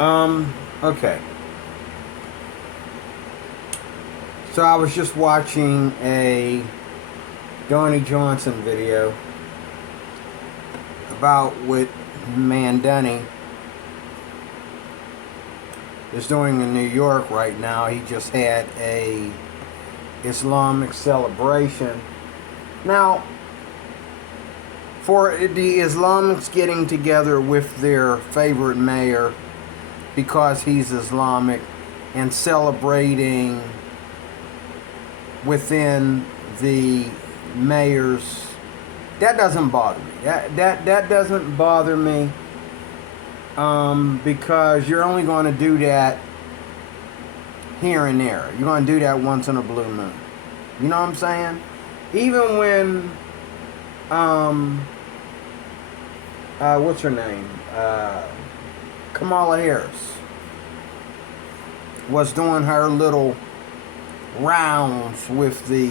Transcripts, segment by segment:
Okay. So I was just watching a Donnie Johnson video about what Mandani is doing in New York right now. He just had a Islamic celebration. Now, for the Islamics getting together with their favorite mayor because he's Islamic and celebrating within the mayor's, that doesn't bother me. That doesn't bother me because you're only going to do that here and there. You're going to do that once in a blue moon. You know what I'm saying? Even when what's her name? Kamala Harris was doing her little rounds with the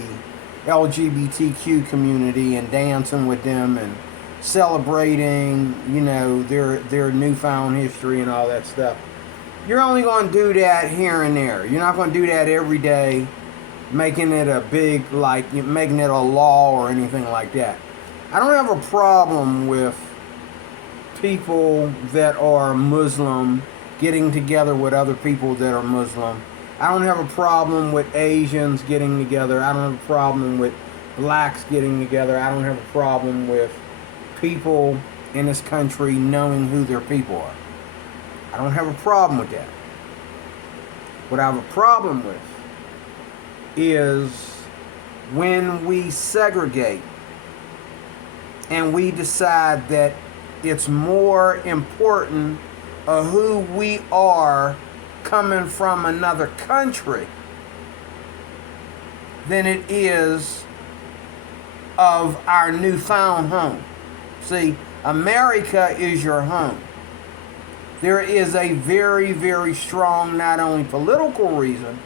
LGBTQ community and dancing with them and celebrating, their newfound history and all that stuff. You're only going to do that here and there. You're not going to do that every day, making it a big, making it a law or anything like that. I don't have a problem with people that are Muslim getting together with other people that are Muslim. I don't have a problem with Asians getting together. I don't have a problem with blacks getting together. I don't have a problem with people in this country knowing who their people are. I don't have a problem with that. What I have a problem with is when we segregate and we decide that it's more important of who we are coming from another country than it is of our newfound home. See, America is your home. There is a very, very strong, not only political reason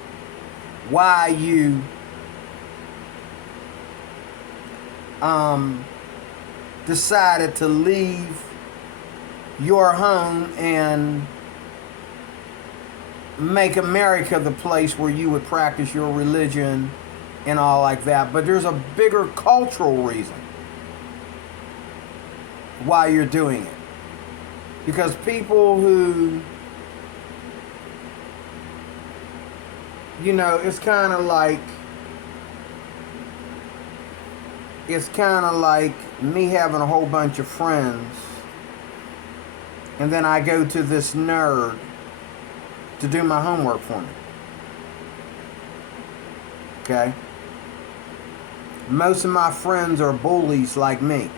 why you decided to leave your home and make America the place where you would practice your religion and all like that. But there's a bigger cultural reason why you're doing it. Because people who, it's kind of like me having a whole bunch of friends and then I go to this nerd to do my homework for me. Okay? Most of my friends are bullies like me.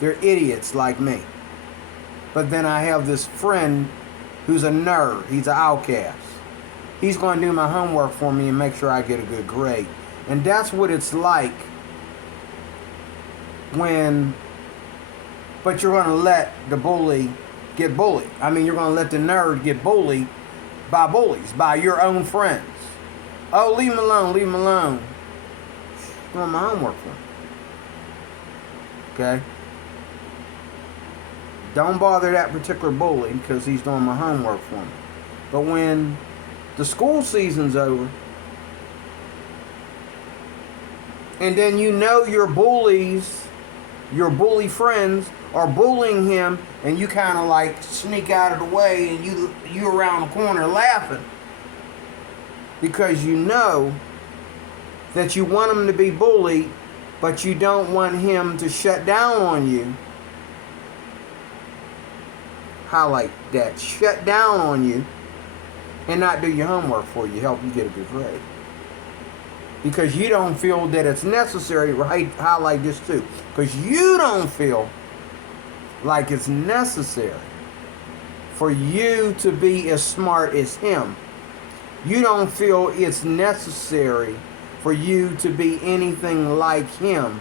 They're idiots like me. But then I have this friend who's a nerd. He's an outcast. He's going to do my homework for me and make sure I get a good grade. And that's what it's like but you're going to let the bully get bullied. I mean, you're going to let the nerd get bullied by bullies, by your own friends. Oh, leave him alone, leave him alone. Doing my homework for me. Okay? Don't bother that particular bully because he's doing my homework for me. But when the school season's over, and then your bullies, your bully friends are bullying him, and you kind of sneak out of the way and you around the corner laughing because you know that you want him to be bullied, but you don't want him to shut down on you. Highlight that. Shut down on you and not do your homework for you, help you get a good grade. Because you don't feel that it's necessary, right? Highlight this too. Because you don't feel like it's necessary for you to be as smart as him. You don't feel it's necessary for you to be anything like him.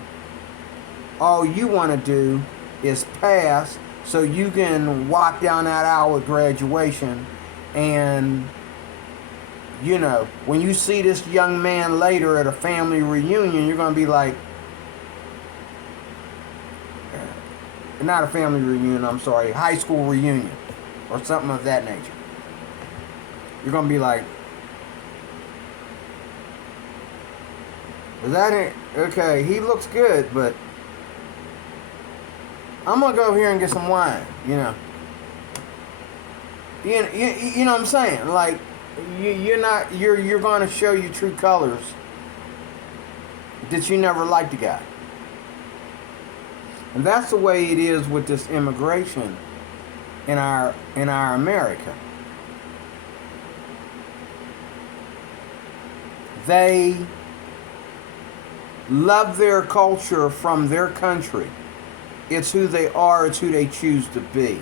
All you want to do is pass so you can walk down that aisle at graduation and when you see this young man later at a family reunion, you're going to be like, not a family reunion, I'm sorry, high school reunion or something of that nature. You're going to be like, is that it? Okay, he looks good, but I'm going to go over here and get some wine, you know. You know what I'm saying? Like, you're going to show your true colors that you never liked the guy. And that's the way it is with this immigration in our America. They love their culture from their country. It's who they are, it's who they choose to be.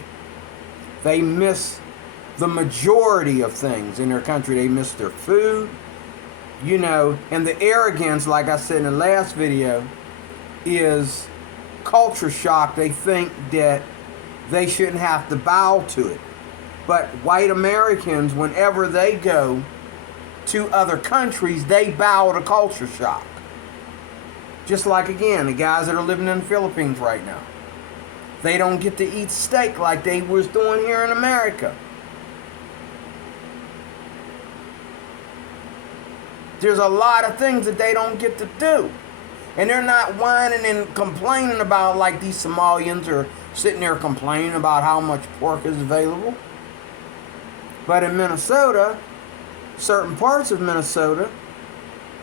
They miss the majority of things in their country. They miss their food, you know, and the arrogance, like I said in the last video, is culture shock. They think that they shouldn't have to bow to it. But white Americans, whenever they go to other countries, they bow to culture shock. Just like, again, the guys that are living in the Philippines right now. They don't get to eat steak like they was doing here in America. There's a lot of things that they don't get to do. And they're not whining and complaining about, like these Somalians are sitting there complaining about how much pork is available. But in Minnesota, certain parts of Minnesota,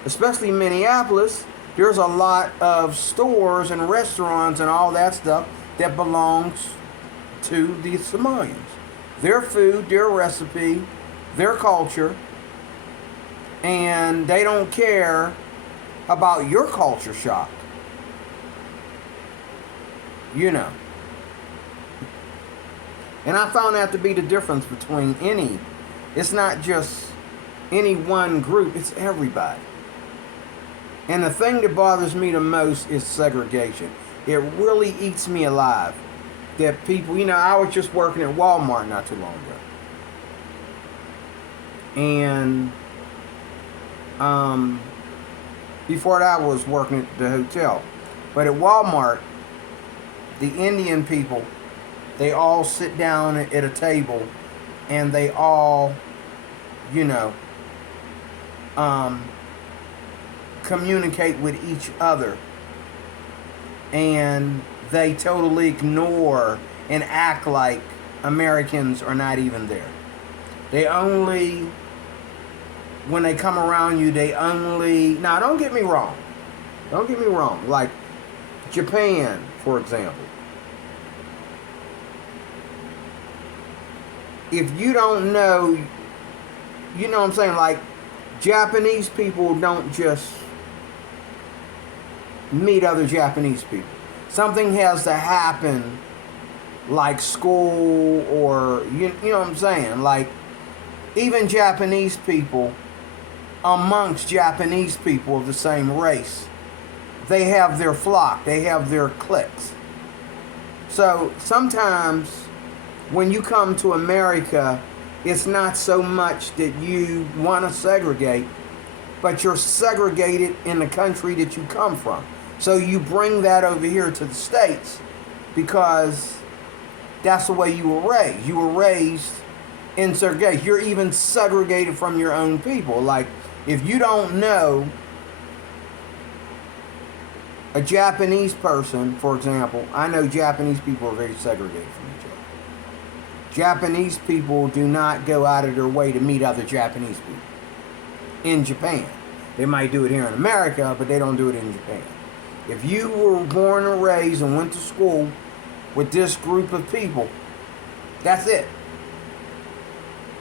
especially Minneapolis, there's a lot of stores and restaurants and all that stuff that belongs to the Somalians. Their food, their recipe, their culture, and they don't care about your culture shock. You know. And I found that to be the difference between it's not just any one group, it's everybody. And the thing that bothers me the most is segregation. It really eats me alive that people, you know, I was just working at Walmart not too long ago. And before that I was working at the hotel. But at Walmart, the Indian people, they all sit down at a table and they all, you know, communicate with each other. And they totally ignore and act like Americans are not even there. They only, when they come around you, now don't get me wrong. Don't get me wrong. Like Japan, for example. If you don't know, you know what I'm saying? Like Japanese people don't just meet other Japanese people. Something has to happen, like school or, you know what I'm saying? Like even Japanese people, amongst Japanese people of the same race, they have their flock, they have their cliques. So sometimes when you come to America, it's not so much that you want to segregate, but you're segregated in the country that you come from. So you bring that over here to the States because that's the way you were raised. You were raised in segregation. You're even segregated from your own people. Like, if you don't know a Japanese person, for example, I know Japanese people are very segregated from each other. Japanese people do not go out of their way to meet other Japanese people in Japan. They might do it here in America, but they don't do it in Japan. If you were born and raised and went to school with this group of people, that's it.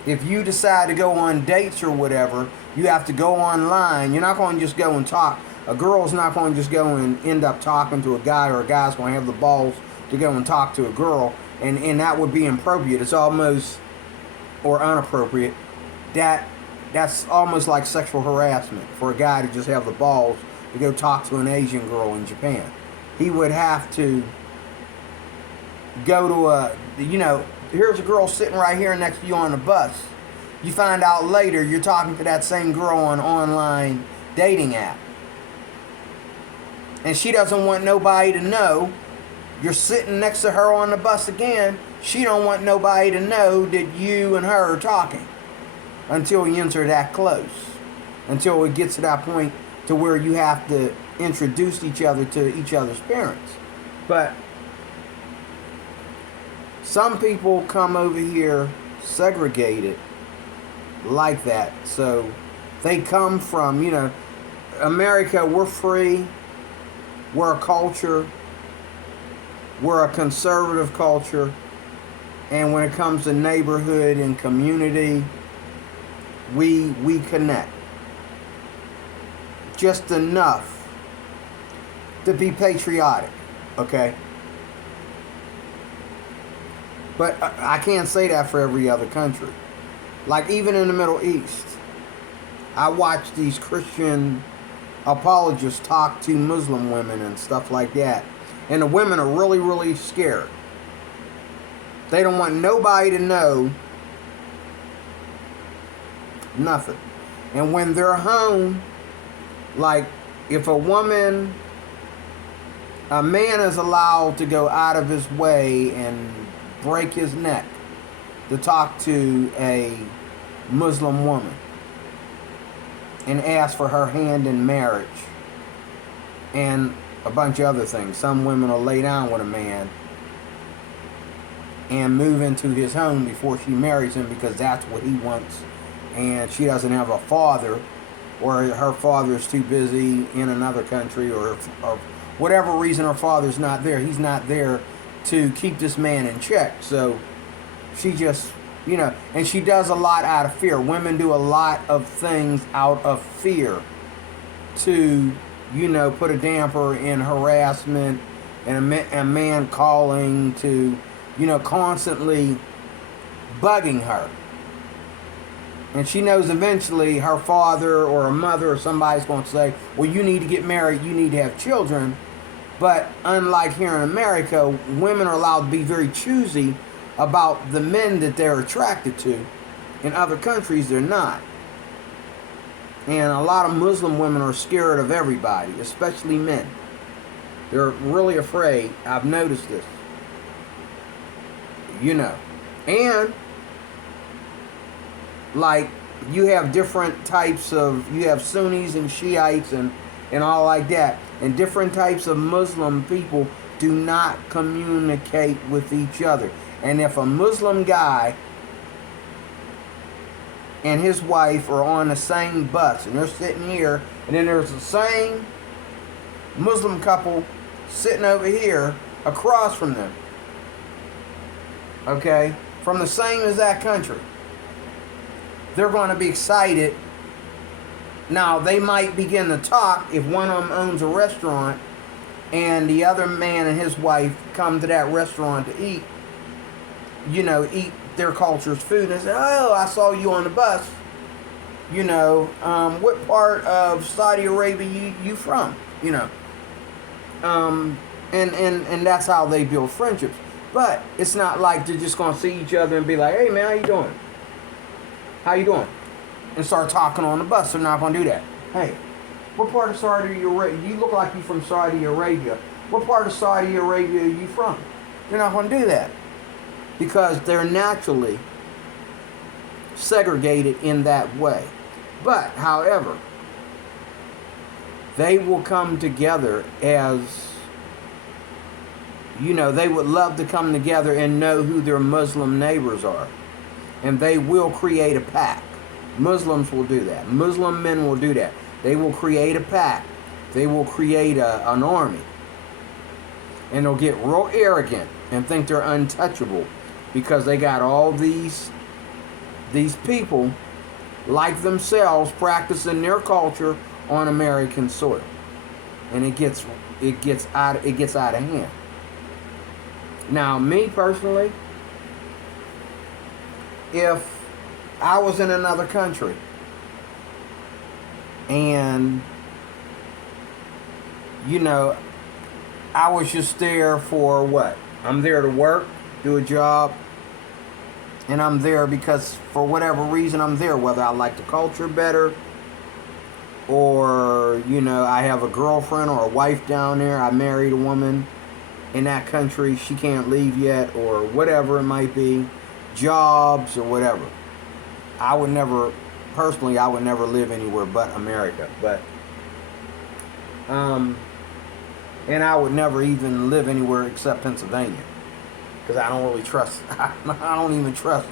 If you decide to go on dates or whatever, you have to go online. You're not going to just go and talk. A girl's not going to just go and end up talking to a guy, or a guy's going to have the balls to go and talk to a girl. And that would be inappropriate. It's almost, or inappropriate. That's almost like sexual harassment for a guy to just have the balls to go talk to an Asian girl in Japan. He would have to go to here's a girl sitting right here next to you on the bus. You find out later you're talking to that same girl on an online dating app. And she doesn't want nobody to know. You're sitting next to her on the bus again. She don't want nobody to know that you and her are talking. until you enter that close. Until it gets to that point to where you have to introduce each other to each other's parents. But some people come over here segregated like that. So they come from, America, we're free. We're a culture. We're a conservative culture. And when it comes to neighborhood and community, we connect. Just enough to be patriotic, okay? But I can't say that for every other country. Like even in the Middle East, I watch these Christian apologists talk to Muslim women and stuff like that. And the women are really, really scared. They don't want nobody to know nothing. And when they're home, like if a man is allowed to go out of his way and break his neck to talk to a Muslim woman and ask for her hand in marriage and a bunch of other things. Some women will lay down with a man and move into his home before she marries him because that's what he wants, and she doesn't have a father, or her father's too busy in another country, or whatever reason her father's not there. He's not there to keep this man in check. So she just, and she does a lot out of fear. Women do a lot of things out of fear to, put a damper in harassment and a man calling to, constantly bugging her. And she knows eventually her father or her mother or somebody's going to say, well, you need to get married, you need to have children. But unlike here in America, women are allowed to be very choosy about the men that they're attracted to. In other countries, they're not. And a lot of Muslim women are scared of everybody, especially men. They're really afraid. I've noticed this. And like you have different types of, you have Sunnis and Shiites and all like that. And different types of Muslim people do not communicate with each other. And if a Muslim guy and his wife are on the same bus and they're sitting here, and then there's the same Muslim couple sitting over here across from them, okay, from the same exact country, they're going to be excited. Now, they might begin to talk if one of them owns a restaurant and the other man and his wife come to that restaurant to eat, eat their culture's food, and say, oh, I saw you on the bus. What part of Saudi Arabia you from? And that's how they build friendships. But it's not like they're just going to see each other and be like, hey, man, how you doing? How you doing? And start talking on the bus. They're not going to do that. Hey, what part of Saudi Arabia? You look like you're from Saudi Arabia. What part of Saudi Arabia are you from? They're not going to do that. Because they're naturally segregated in that way. But, however, they will come together as, they would love to come together and know who their Muslim neighbors are. And they will create a pact. Muslims will do that. Muslim men will do that. They will create a pact. They will create an army. And they'll get real arrogant and think they're untouchable because they got all these people like themselves practicing their culture on American soil. And it gets out of hand. Now, me personally, if I was in another country and I was just there for what? I'm there to work, do a job, and I'm there because for whatever reason I'm there, whether I like the culture better or, I have a girlfriend or a wife down there, I married a woman in that country, she can't leave yet, or whatever it might be, jobs or whatever. I would never, personally, I would never live anywhere but America. But, and I would never even live anywhere except Pennsylvania. Because I don't really trust, I don't even trust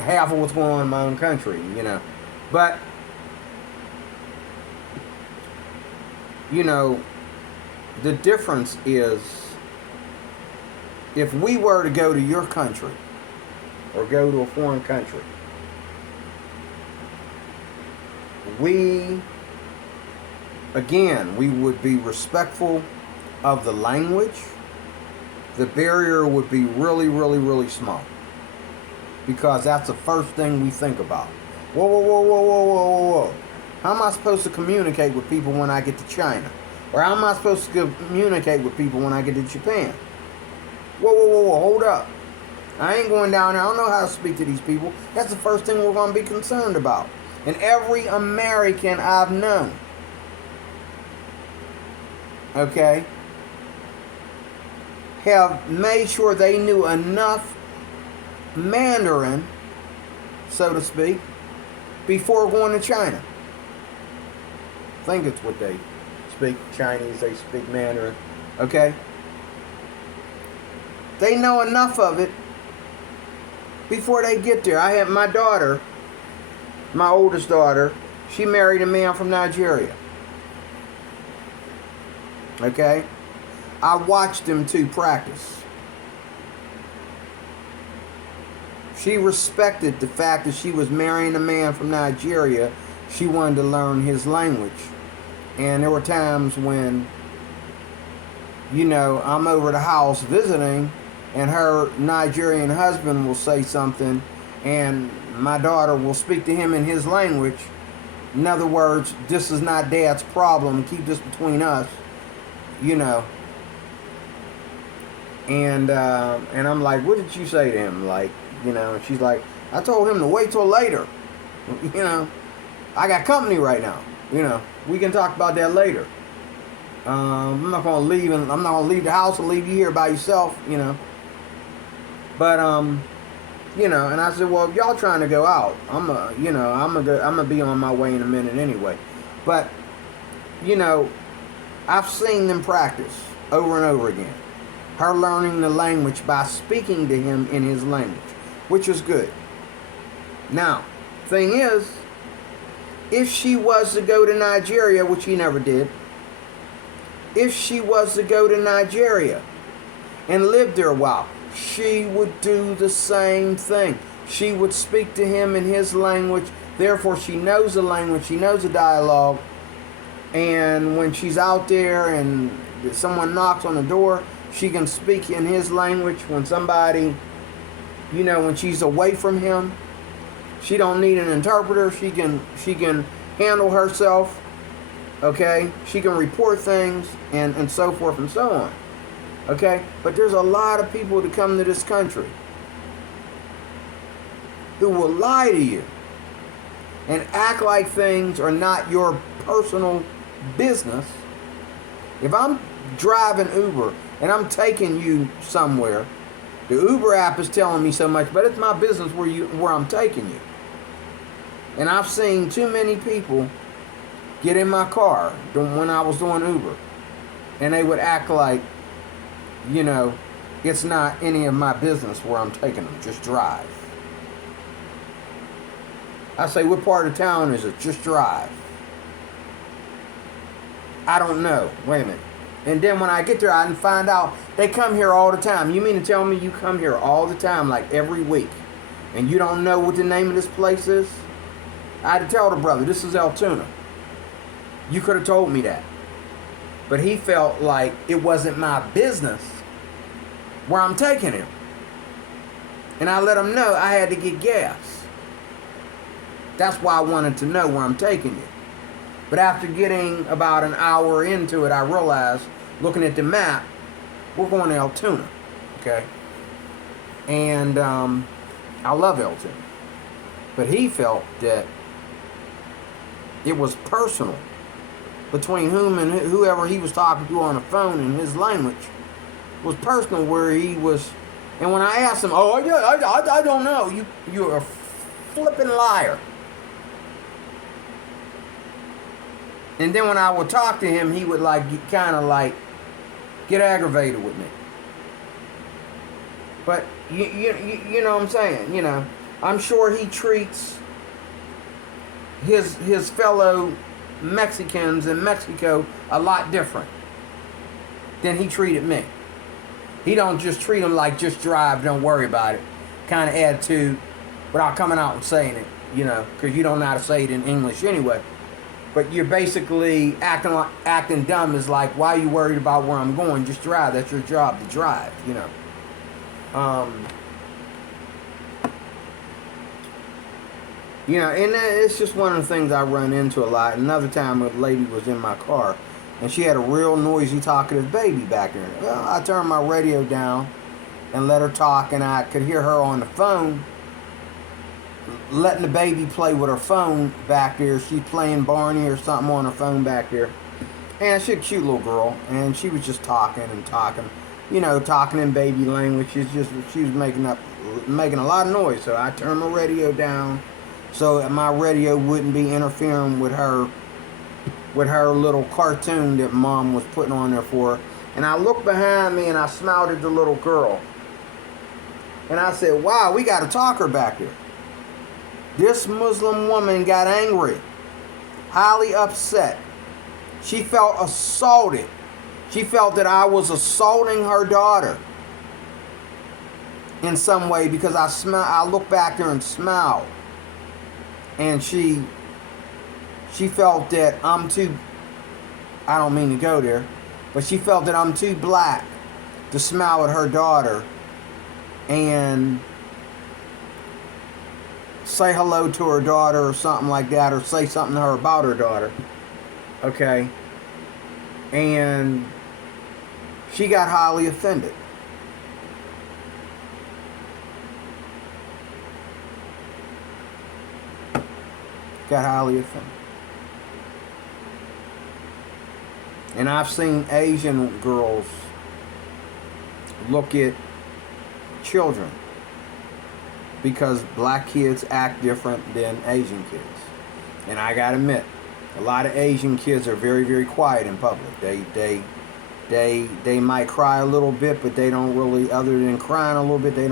half of what's going on in my own country, you know. But, you know, the difference is, if we were to go to your country, or go to a foreign country, we would be respectful of the language. The barrier would be really, really, really small. Because that's the first thing we think about. Whoa, whoa, whoa, whoa, whoa, whoa, whoa, whoa. How am I supposed to communicate with people when I get to China? Or how am I supposed to communicate with people when I get to Japan? Whoa, whoa, whoa, whoa, hold up. I ain't going down there. I don't know how to speak to these people. That's the first thing we're going to be concerned about. And every American I've known, okay, have made sure they knew enough Mandarin, so to speak, before going to China. I think it's what they speak. Chinese, they speak Mandarin. Okay? They know enough of it before they get there. I had my daughter, my oldest daughter, she married a man from Nigeria. Okay? I watched them two practice. She respected the fact that she was marrying a man from Nigeria. She wanted to learn his language. And there were times when, you know, I'm over the house visiting, and her Nigerian husband will say something, and my daughter will speak to him in his language. In other words, this is not Dad's problem. Keep this between us, you know. And I'm like, what did you say to him? Like, you know, and she's like, I told him to wait till later. You know, I got company right now. You know, we can talk about that later. I'm not gonna leave, and I'm not gonna leave the house and leave you here by yourself. You know. But you know, and I said, well, if y'all trying to go out, I'm gonna be on my way in a minute anyway. But you know, I've seen them practice over and over again. Her learning the language by speaking to him in his language, which is good. Now, thing is, if she was to go to Nigeria, which he never did, if she was to go to Nigeria and live there a while, she would do the same thing. She would speak to him in his language. Therefore, she knows the language. She knows the dialogue. And when she's out there and someone knocks on the door, she can speak in his language. When somebody, you know, when she's away from him, she don't need an interpreter. She can handle herself. Okay? She can report things and so forth and so on. Okay? But there's a lot of people that come to this country who will lie to you and act like things are not your personal business. If I'm driving Uber and I'm taking you somewhere, the Uber app is telling me so much, but it's my business where I'm taking you. And I've seen too many people get in my car when I was doing Uber, and they would act like, you know, it's not any of my business where I'm taking them. Just drive. I say, what part of town is it? Just drive. I don't know. Wait a minute. And then when I get there, I find out they come here all the time. You mean to tell me you come here all the time, like every week, and you don't know what the name of this place is? I had to tell the brother, this is Altoona. You could have told me that. But he felt like it wasn't my business where I'm taking him. And I let him know I had to get gas. That's why I wanted to know where I'm taking you. But after getting about an hour into it, I realized, looking at the map, we're going to Altoona. Okay? And I love Altoona. But he felt that it was personal between whom and whoever he was talking to on the phone in his language was personal, where he was. And when I asked him, oh yeah, I don't know, you're a flipping liar. And then when I would talk to him, he would like kind of like get aggravated with me. But you know what I'm saying? You know, I'm sure he treats his fellow Mexicans in Mexico a lot different than he treated me. He don't just treat them like just drive, don't worry about it kind of attitude without coming out and saying it, you know, because you don't know how to say it in English anyway. But you're basically acting dumb is like, why are you worried about where I'm going? Just drive. That's your job to drive, you know. You know, and it's just one of the things I run into a lot. Another time a lady was in my car, and she had a real noisy, talkative baby back there. Well, I turned my radio down and let her talk, and I could hear her on the phone letting the baby play with her phone back there. She's playing Barney or something on her phone back there. And she's a cute little girl, and she was just talking and talking, you know, talking in baby language. She was making a lot of noise. So I turned my radio down so my radio wouldn't be interfering with her little cartoon that mom was putting on there for her. And I looked behind me and I smiled at the little girl. And I said, wow, we got a talker back there. This Muslim woman got angry, highly upset. She felt assaulted. She felt that I was assaulting her daughter in some way because I looked back there and smiled. And she felt that I'm too, I don't mean to go there, but she felt that I'm too black to smile at her daughter and say hello to her daughter or something like that, or say something to her about her daughter. Okay? And she got highly offended. Got highly offended. And I've seen Asian girls look at children because black kids act different than Asian kids. And I gotta admit, a lot of Asian kids are very, very quiet in public. They might cry a little bit, but they don't really, other than crying a little bit, they're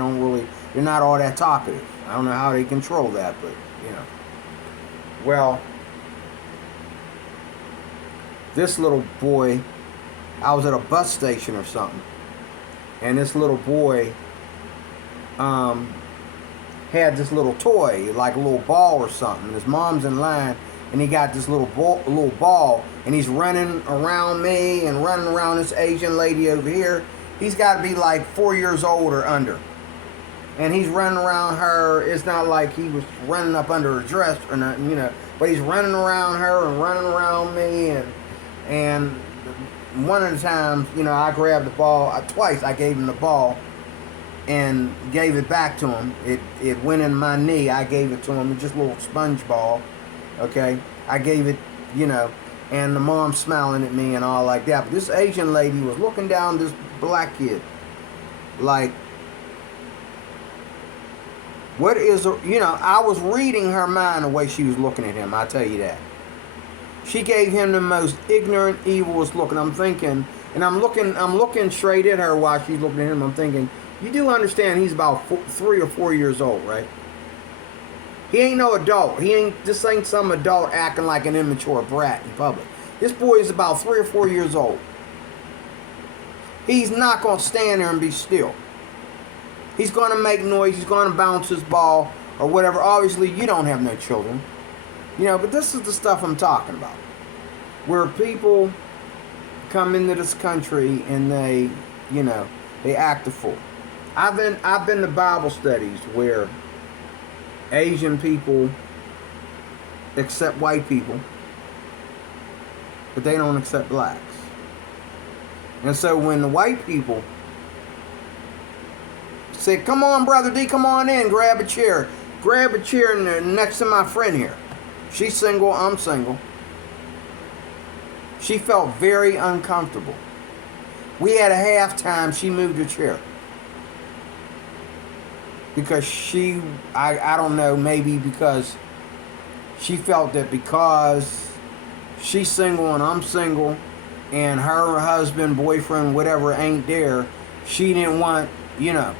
not all that talkative. I don't know how they control that, but, you know. Well, this little boy, I was at a bus station or something, and this little boy had this little toy, like a little ball or something. His mom's in line, and he got this little ball, and he's running around me and running around this Asian lady over here. He's got to be like 4 years old or under. And he's running around her. It's not like he was running up under her dress or nothing, you know. But he's running around her and running around me. And one of the times, you know, I grabbed the ball. Twice I gave him the ball and gave it back to him. It went in my knee. I gave it to him. It's just a little sponge ball. Okay? I gave it, you know. And the mom smiling at me and all like that. But this Asian lady was looking down this black kid like, what is, you know, I was reading her mind the way she was looking at him, I tell you that. She gave him the most ignorant, evilest look, and I'm thinking, and I'm looking straight at her while she's looking at him. I'm thinking, you do understand he's about 3 or 4 years old, right? He ain't no adult. This ain't some adult acting like an immature brat in public. This boy is about 3 or 4 years old. He's not going to stand there and be still. He's going to make noise. He's going to bounce his ball or whatever. Obviously, you don't have no children. You know, but this is the stuff I'm talking about. Where people come into this country and they, you know, they act a fool. I've been to Bible studies where Asian people accept white people, but they don't accept blacks. And so when the white people say, come on, Brother D, come on in, grab a chair. Grab a chair next to my friend here. She's single, I'm single. She felt very uncomfortable. We had a halftime, she moved her chair. because I don't know, maybe because she felt that because she's single and I'm single and her husband, boyfriend, whatever ain't there, she didn't want, and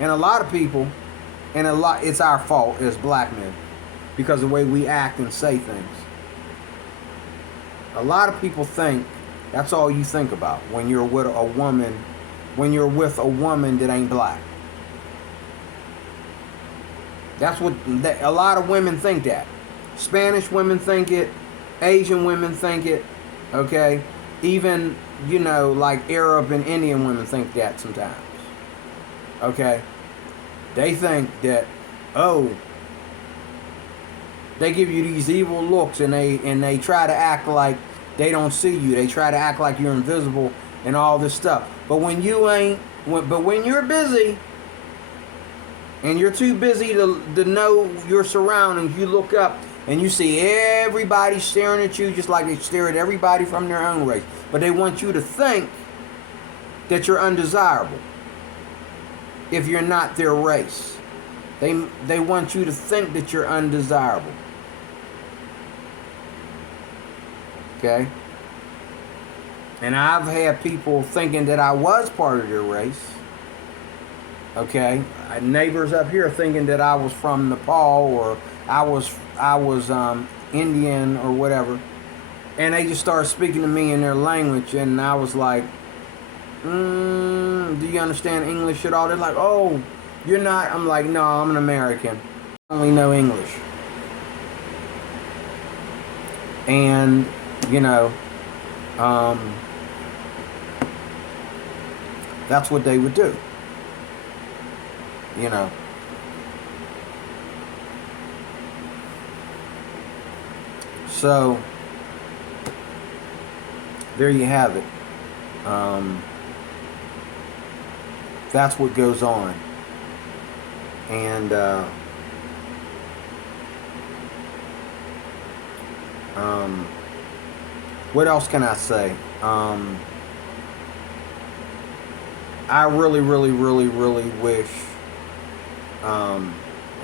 a lot of people, and it's our fault as black men because of the way we act and say things. A lot of people think that's all you think about when you're with a woman, that ain't black. That's what a lot of women think that. Spanish women think it, Asian women think it, okay? Even, like Arab and Indian women think that sometimes. Okay? They think that, they give you these evil looks and they try to act like they don't see you. They try to act like you're invisible and all this stuff. But when you're busy and you're too busy to know your surroundings, you look up and you see everybody staring at you just like they stare at everybody from their own race. But they want you to think that you're undesirable if you're not their race. They want you to think that you're undesirable. Okay? And I've had people thinking that I was part of their race. Okay? Neighbors up here thinking that I was from Nepal or I was Indian or whatever. And they just started speaking to me in their language, and I was like, do you understand English at all? They're like, oh, you're not. I'm like, no, I'm an American. I only know English. And, that's what they would do. So, there you have it. That's what goes on. And what else can I say? I really, really, really, really wish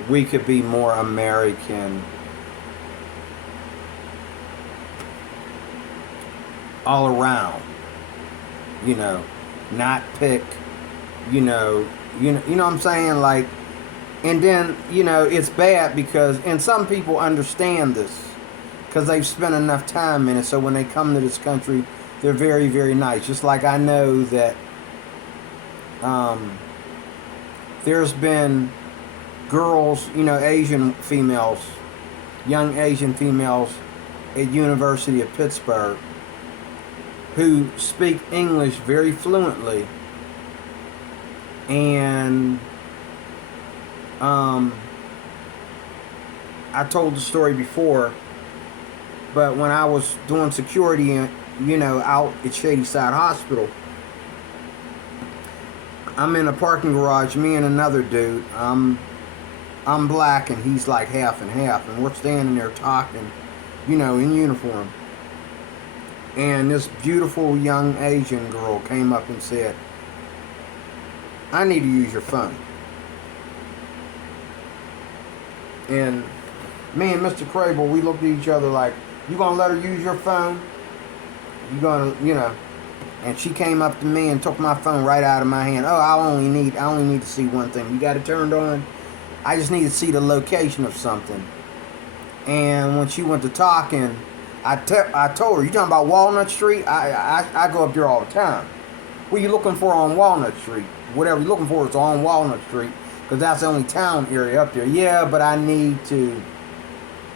we could be more American all around. Not pick, you know what I'm saying? Like, and then, it's bad because, and some people understand this because they've spent enough time in it. So when they come to this country, they're very, very nice. Just like I know that there's been girls, Asian females, young Asian females at University of Pittsburgh who speak English very fluently. And I told the story before, but when I was doing security, out at Shadyside Hospital, I'm in a parking garage, me and another dude. I'm black and he's like half and half, and we're standing there talking, in uniform. And this beautiful young Asian girl came up and said, I need to use your phone. And me and Mr. Crable, we looked at each other like, you gonna let her use your phone? You gonna, and she came up to me and took my phone right out of my hand. Oh, I only need to see one thing. You got it turned on? I just need to see the location of something. And when she went to talking, I told her, you talking about Walnut Street? I go up there all the time. What are you looking for on Walnut Street? Whatever you're looking for is on Walnut Street, because that's the only town area up there. Yeah, but I need to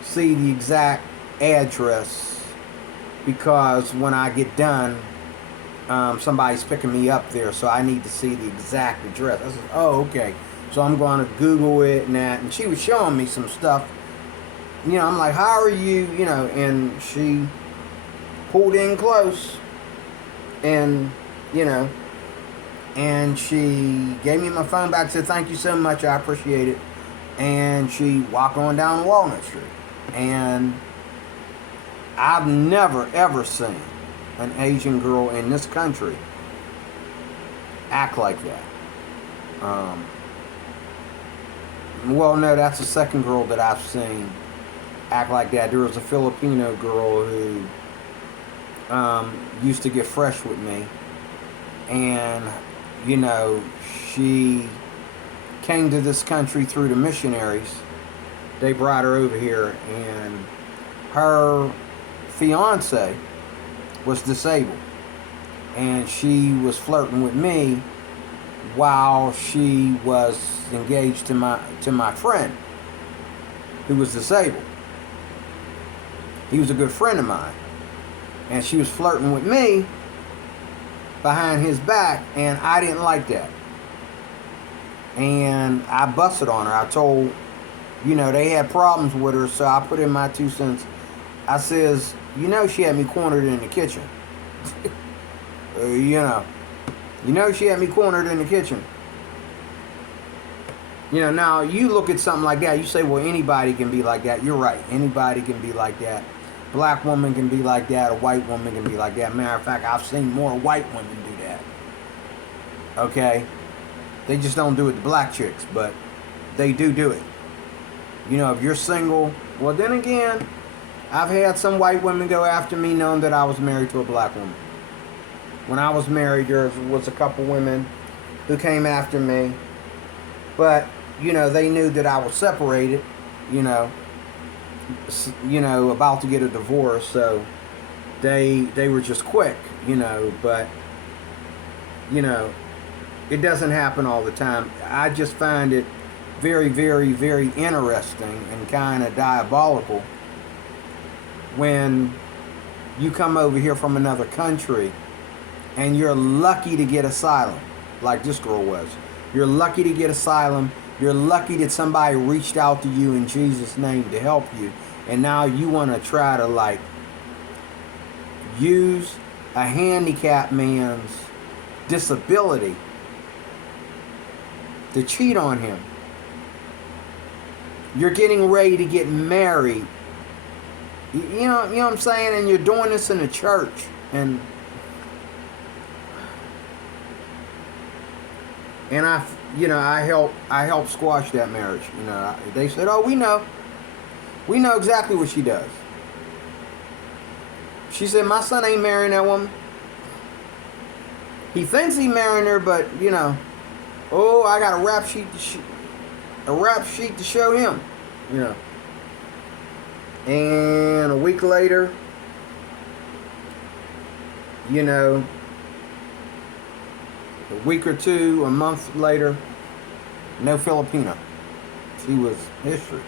see the exact address, because when I get done, somebody's picking me up there, so I need to see the exact address. I said, oh, okay. So I'm going to Google it and that. And she was showing me some stuff. I'm like, how are you? And she pulled in close. And, and she gave me my phone back, said, thank you so much, I appreciate it. And she walked on down Walnut Street. And I've never, ever seen an Asian girl in this country act like that. Well, no, that's the second girl that I've seen act like that. There was a Filipino girl who used to get fresh with me, and you know, she came to this country through the missionaries. They brought her over here, and her fiance was disabled, and she was flirting with me while she was engaged to my friend who was disabled. He was a good friend of mine, and she was flirting with me behind his back, and I didn't like that. And I busted on her. I told, they had problems with her, so I put in my 2 cents. I says, she had me cornered in the kitchen. She had me cornered in the kitchen. Now you look at something like that, you say, well, anybody can be like that. You're right. Anybody can be like that. Black woman can be like that. A white woman can be like that. Matter of fact, I've seen more white women do that. Okay? They just don't do it to black chicks, but they do it. If you're single, well, then again, I've had some white women go after me knowing that I was married to a black woman. When I was married, there was a couple women who came after me, but, they knew that I was separated, about to get a divorce, so they were just quick, but, it doesn't happen all the time. I just find it very, very, very interesting and kind of diabolical when you come over here from another country and you're lucky to get asylum, like this girl was. You're lucky to get asylum. You're lucky that somebody reached out to you in Jesus' name to help you. And now you want to try to use a handicapped man's disability to cheat on him. You're getting ready to get married. You know what I'm saying? And you're doing this in a church. And I help squash that marriage. They said, "Oh, we know exactly what she does." She said, "My son ain't marrying that woman. He thinks he's marrying her, but I got a rap sheet to show him." And a week later, a week or two, a month later, no Filipino. She was history.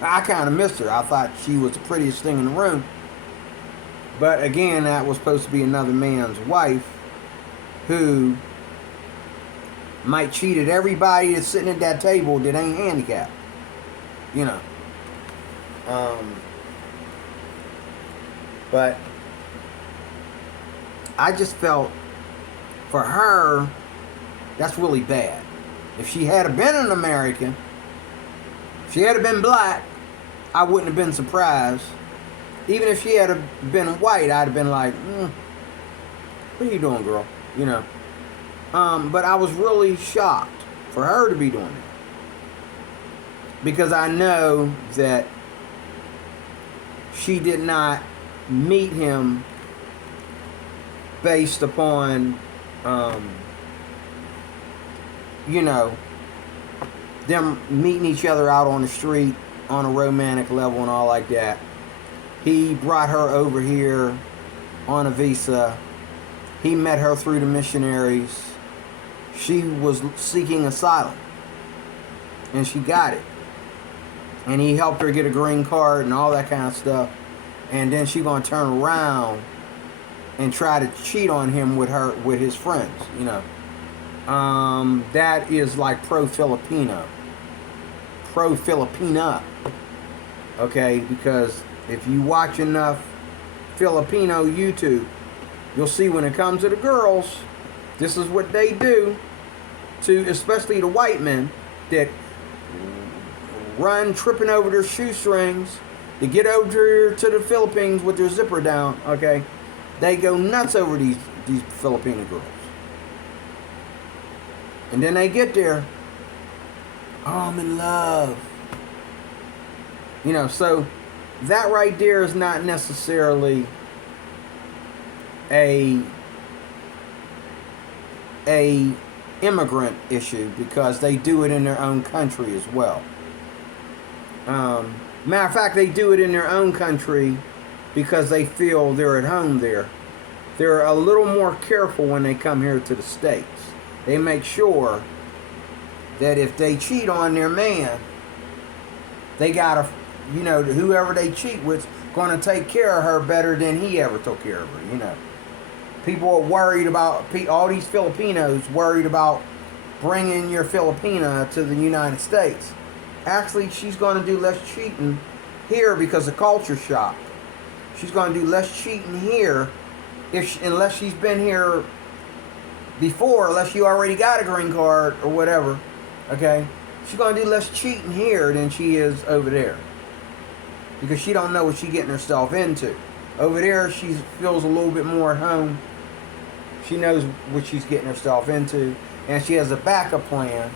I kind of missed her. I thought she was the prettiest thing in the room. But again, that was supposed to be another man's wife who might cheat at everybody that's sitting at that table that ain't handicapped. But I just felt for her, that's really bad. If she had been an American, if she had been black, I wouldn't have been surprised. Even if she had been white, I'd have been like, what are you doing, girl? But I was really shocked for her to be doing it. Because I know that she did not meet him based upon, them meeting each other out on the street on a romantic level and all like that. He brought her over here on a visa. He met her through the missionaries. She was seeking asylum, and she got it. And he helped her get a green card and all that kind of stuff. And then she gonna turn around and try to cheat on him with his friends. That is like pro-Filipina. Pro-Filipina. Okay, because if you watch enough Filipino YouTube, you'll see when it comes to the girls, this is what they do to, especially the white men that run tripping over their shoestrings to get over to the Philippines with their zipper down. Okay, they go nuts over these Filipino girls, and then they get there Oh, I'm in love. You know, so that right there is not necessarily a immigrant issue, because they do it in their own country as well. Matter of fact, they do it in their own country because they feel they're at home there. They're a little more careful when they come here to the States. They make sure that if they cheat on their man, they gotta, you know, whoever they cheat with gonna take care of her better than he ever took care of her, you know. People are worried about, all these Filipinos worried about bringing your Filipina to the United States. Actually, she's going to do less cheating here because of culture shock. She's going to do less cheating here unless she's been here before, unless you already got a green card or whatever. Okay? She's going to do less cheating here than she is over there, because she don't know what she's getting herself into. Over there, she feels a little bit more at home. She knows what she's getting herself into, and she has a backup plan.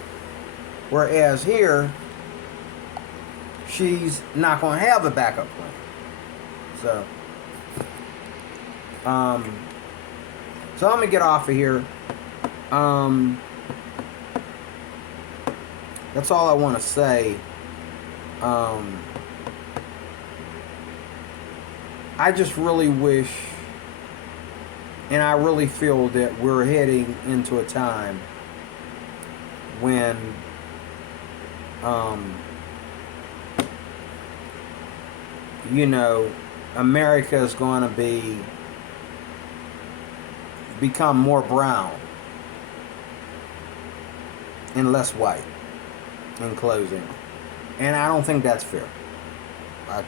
Whereas here, she's not going to have a backup plan. So I'm going to get off of here. That's all I want to say. I just really wish, and I really feel that we're heading into a time when you know, America is going to become more brown and less white in closing. And I don't think that's fair.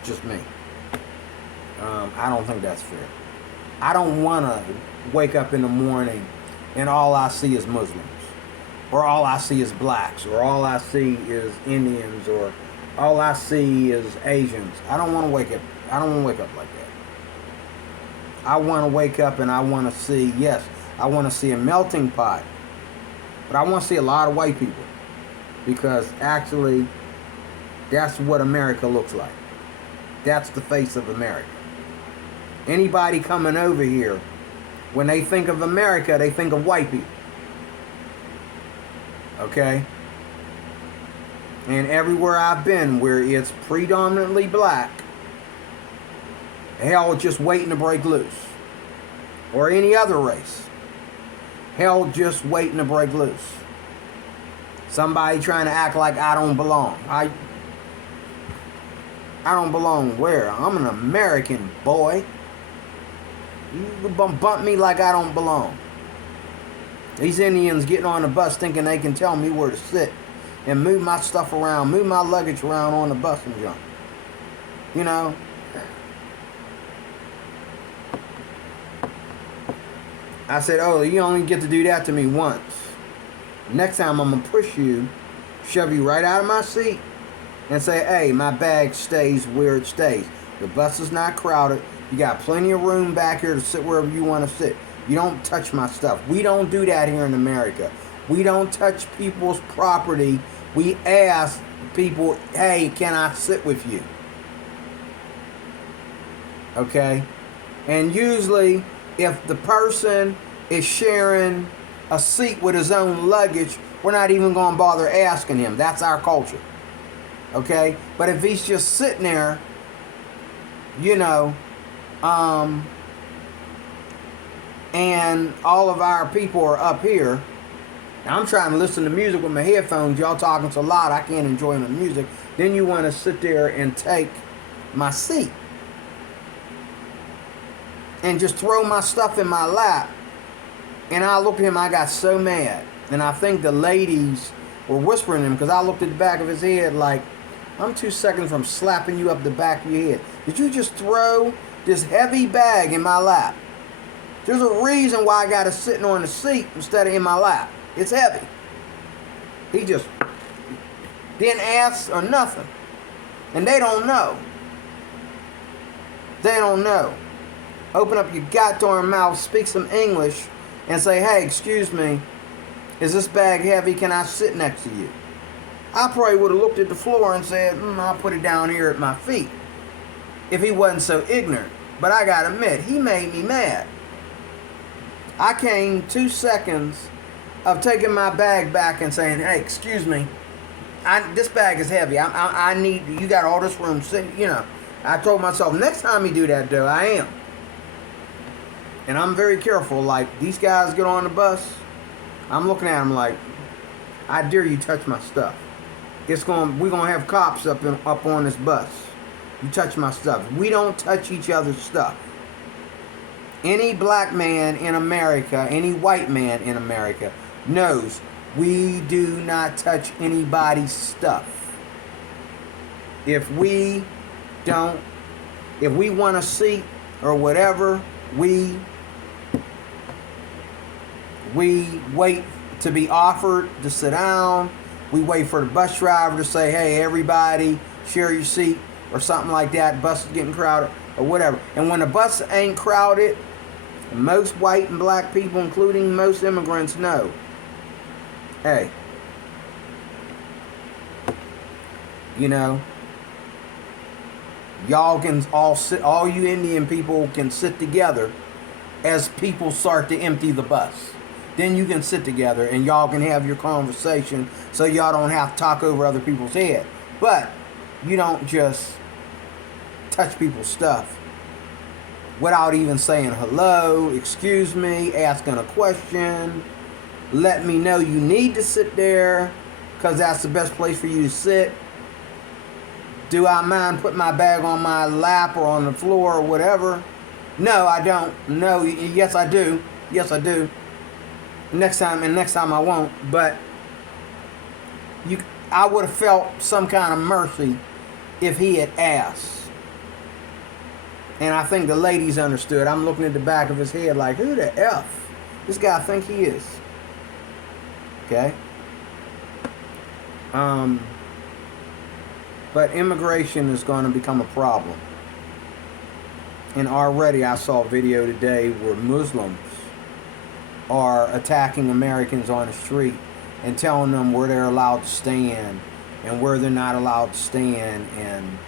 Just me. I don't think that's fair. I don't want to wake up in the morning and all I see is Muslims, or all I see is blacks, or all I see is Indians, or all I see is Asians. I don't want to wake up. I don't want to wake up like that. I want to wake up and I want to see, yes, I want to see a melting pot, but I want to see a lot of white people, because actually that's what America looks like. That's the face of America. Anybody coming over here, when they think of America, they think of white people. Okay? And everywhere I've been where it's predominantly black, hell, just waiting to break loose. Or any other race. Hell, just waiting to break loose. Somebody trying to act like I don't belong. I don't belong where? I'm an American, boy. You bump me like I don't belong. These Indians getting on the bus thinking they can tell me where to sit and move my stuff around, move my luggage around on the bus and jump. You know? I said, oh, you only get to do that to me once. Next time I'm going to push you, shove you right out of my seat, and say, hey, my bag stays where it stays. The bus is not crowded. You got plenty of room back here to sit wherever you want to sit. You don't touch my stuff. We don't do that here in America. We don't touch people's property. We ask people, hey, can I sit with you? Okay? And usually, if the person is sharing a seat with his own luggage, we're not even going to bother asking him. That's our culture. Okay? But if he's just sitting there, you know, and all of our people are up here, and I'm trying to listen to music with my headphones, y'all talking so loud I can't enjoy the music, then you want to sit there and take my seat and just throw my stuff in my lap. And I looked at him, I got so mad. And I think the ladies were whispering to him, because I looked at the back of his head like, I'm 2 seconds from slapping you up the back of your head. Did you just throw this heavy bag in my lap? There's a reason why I got it sitting on the seat instead of in my lap. It's heavy. He just didn't ask or nothing. And they don't know. They don't know. Open up your goddamn mouth, speak some English, and say, hey, excuse me, is this bag heavy? Can I sit next to you? I probably would have looked at the floor and said, I'll put it down here at my feet, if he wasn't so ignorant. But I gotta admit, he made me mad. I came 2 seconds of taking my bag back and saying, hey, excuse me, this bag is heavy. I need, you got all this room sitting, I told myself, next time you do that, though, I am. And I'm very careful. Like, these guys get on the bus, I'm looking at them like, I dare you touch my stuff. We're gonna have cops up on this bus. You touch my stuff. We don't touch each other's stuff. Any black man in America, any white man in America knows we do not touch anybody's stuff. If we want a seat or whatever, we wait to be offered to sit down. We wait for the bus driver to say, hey, everybody, share your seat, or something like that. The bus is getting crowded, or whatever. And when the bus ain't crowded, most white and black people, including most immigrants, know, hey, y'all can all sit, all you Indian people can sit together as people start to empty the bus. Then you can sit together and y'all can have your conversation, so y'all don't have to talk over other people's head. But you don't just touch people's stuff without even saying hello, excuse me, asking a question, let me know you need to sit there because that's the best place for you to sit. Do I mind putting my bag on my lap or on the floor or whatever? No, I don't. No, yes I do. Yes I do. Next time I won't. But I would have felt some kind of mercy if he had asked. And I think the ladies understood. I'm looking at the back of his head like, who the F this guy think he is? Okay? But immigration is going to become a problem. And already I saw a video today where Muslims are attacking Americans on the street and telling them where they're allowed to stand and where they're not allowed to stand. And,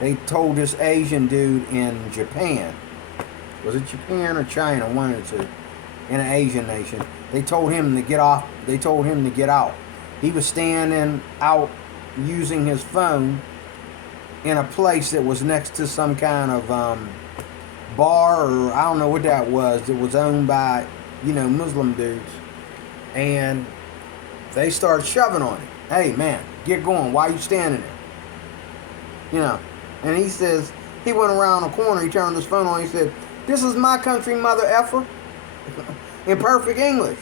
they told this Asian dude in Japan, was it Japan or China, one or two, in an Asian nation, they told him to get off, they told him to get out. He was standing out using his phone in a place that was next to some kind of bar, or I don't know what that was. It was owned by, Muslim dudes. And they started shoving on him. Hey, man, get going. Why are you standing there? And he says, he went around the corner, he turned his phone on, he said, this is my country, mother effer, in perfect English.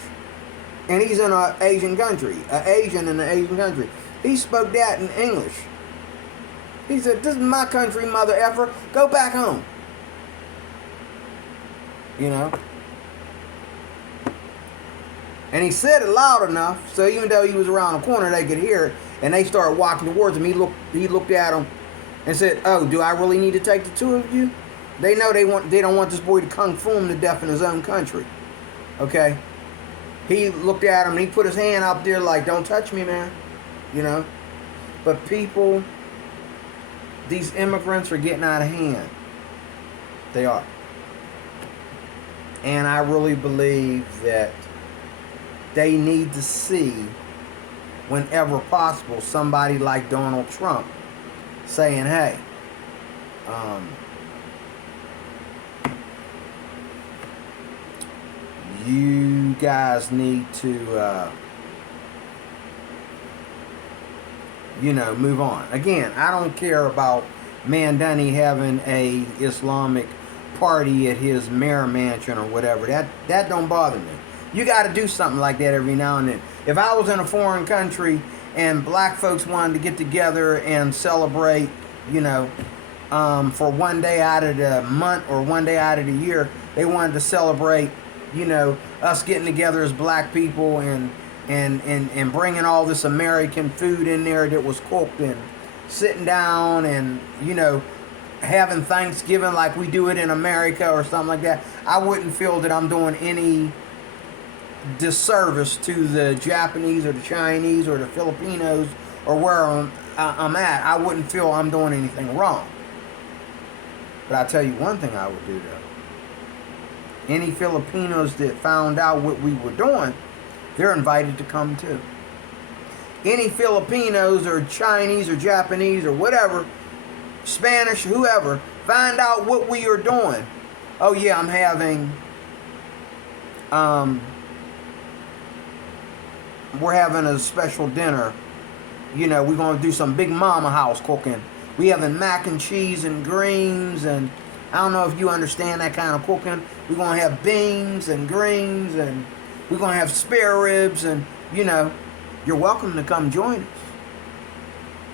And he's in an Asian country, an Asian in an Asian country. He spoke that in English. He said, this is my country, mother effer, go back home. And he said it loud enough, so even though he was around the corner, they could hear it. And they started walking towards him. He looked at them and said, oh, do I really need to take the two of you? They know they don't want this boy to kung fu him to death in his own country. Okay? He looked at him and he put his hand up there like, don't touch me, man. But people, these immigrants are getting out of hand. They are. And I really believe that they need to see, whenever possible, somebody like Donald Trump saying, hey, you guys need to, move on. Again, I don't care about Mandani having a Islamic party at his mayor mansion or whatever. That don't bother me. You got to do something like that every now and then. If I was in a foreign country and black folks wanted to get together and celebrate, for one day out of the month or one day out of the year, they wanted to celebrate, us getting together as black people and bringing all this American food in there that was cooked, and sitting down and, having Thanksgiving like we do it in America or something like that. I wouldn't feel that I'm doing any disservice to the Japanese or the Chinese or the Filipinos or where I'm at. I wouldn't feel I'm doing anything wrong. But I'll tell you one thing I would do though. Any Filipinos that found out what we were doing, they're invited to come too. Any Filipinos or Chinese or Japanese or whatever, Spanish, whoever, find out what we are doing. Oh yeah, I'm having, we're having a special dinner. You know, we're going to do some Big Mama house cooking. We having mac and cheese and greens, and I don't know if you understand that kind of cooking. We're going to have beans and greens, and we're going to have spare ribs, and, you know, you're welcome to come join us.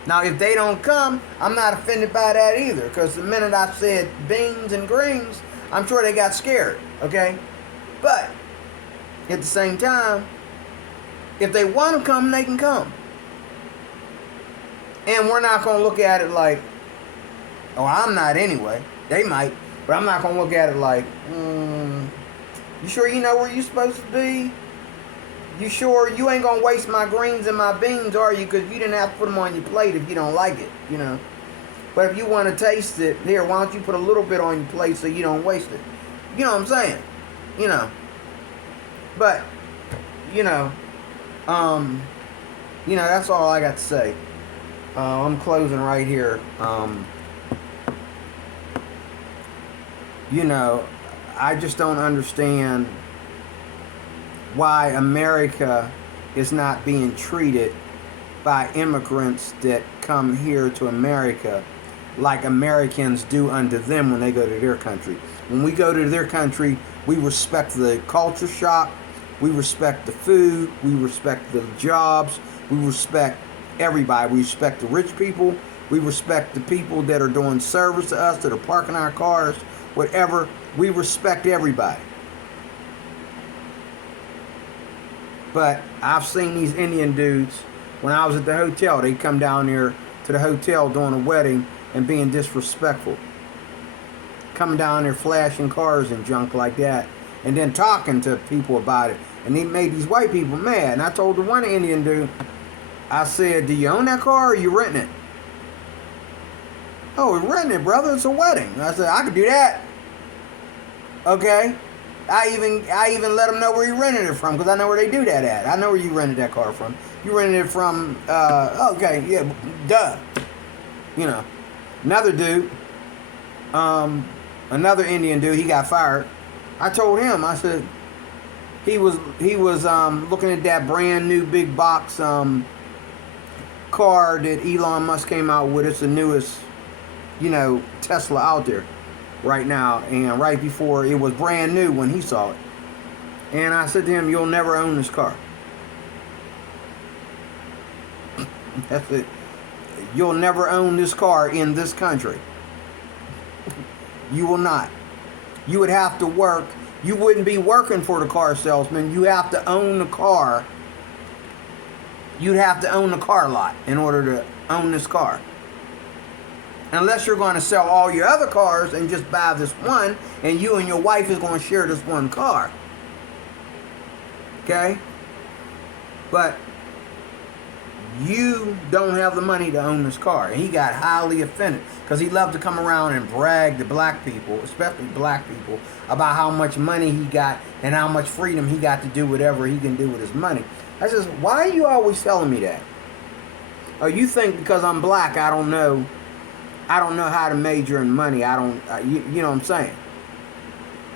Now, if they don't come, I'm not offended by that either, because the minute I said beans and greens, I'm sure they got scared, okay? But at the same time, if they want to come, they can come. And we're not going to look at it like, oh, I'm not anyway. They might, but I'm not going to look at it like, you sure you know where you're supposed to be? You sure you ain't going to waste my greens and my beans, are you? Because you didn't have to put them on your plate if you don't like it, you know. But if you want to taste it, here, why don't you put a little bit on your plate so you don't waste it? You know what I'm saying? You know. But, you know, that's all I got to say. I'm closing right here. You know, I just don't understand why America is not being treated by immigrants that come here to America like Americans do unto them when they go to their country. When we go to their country, we respect the culture shock, we respect the food, we respect the jobs, we respect everybody. We respect the rich people, we respect the people that are doing service to us, that are parking our cars, whatever. We respect everybody. But I've seen these Indian dudes, when I was at the hotel, they come down here to the hotel doing a wedding and being disrespectful. Coming down there flashing cars and junk like that. And then talking to people about it. And they made these white people mad. And I told the one Indian dude, I said, do you own that car or are you renting it? Oh, we're renting it, brother. It's a wedding. I said, I could do that. Okay. I even let them know where you rented it from, because I know where they do that at. I know where you rented that car from. You rented it from, okay, yeah, duh. You know. Another dude, another Indian dude, he got fired. I told him, I said, he was looking at that brand new big box car that Elon Musk came out with. It's the newest, you know, Tesla out there right now, and right before it was brand new when he saw it. And I said to him, you'll never own this car. That's it. You'll never own this car in this country. You will not. You would have to work. You wouldn't be working for the car salesman. You have to own the car. You'd have to own the car lot in order to own this car. Unless you're going to sell all your other cars and just buy this one, and you and your wife is going to share this one car. Okay? But you don't have the money to own this car. And he got highly offended because he loved to come around and brag to black people, especially black people, about how much money he got and how much freedom he got to do whatever he can do with his money. I says, why are you always telling me that? Oh, you think because I'm black I don't know how to major in money. You know what I'm saying?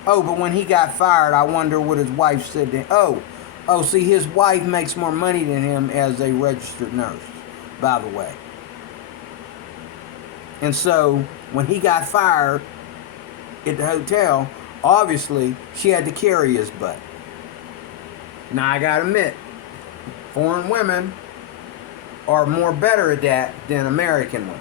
Oh, but when he got fired, I wonder what his wife said to him. Oh, see, his wife makes more money than him as a registered nurse, by the way. And so, when he got fired at the hotel, obviously, she had to carry his butt. Now, I gotta admit, foreign women are more better at that than American women.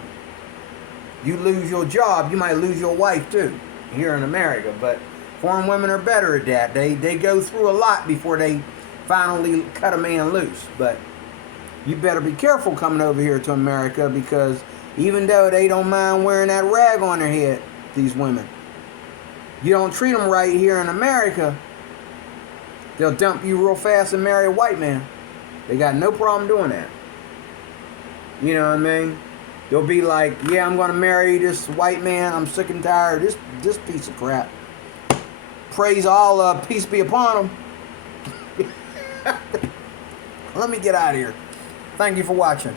You lose your job, you might lose your wife too, here in America. But foreign women are better at that. They go through a lot before they finally cut a man loose. But you better be careful coming over here to America, because even though they don't mind wearing that rag on their head, these women, you don't treat them right here in America, They'll dump you real fast and marry a white man. They got no problem doing that. You know what I mean? They'll be like, yeah, I'm going to marry this white man. I'm sick and tired of this piece of crap. Praise all, peace be upon him. Let me get out of here. Thank you for watching.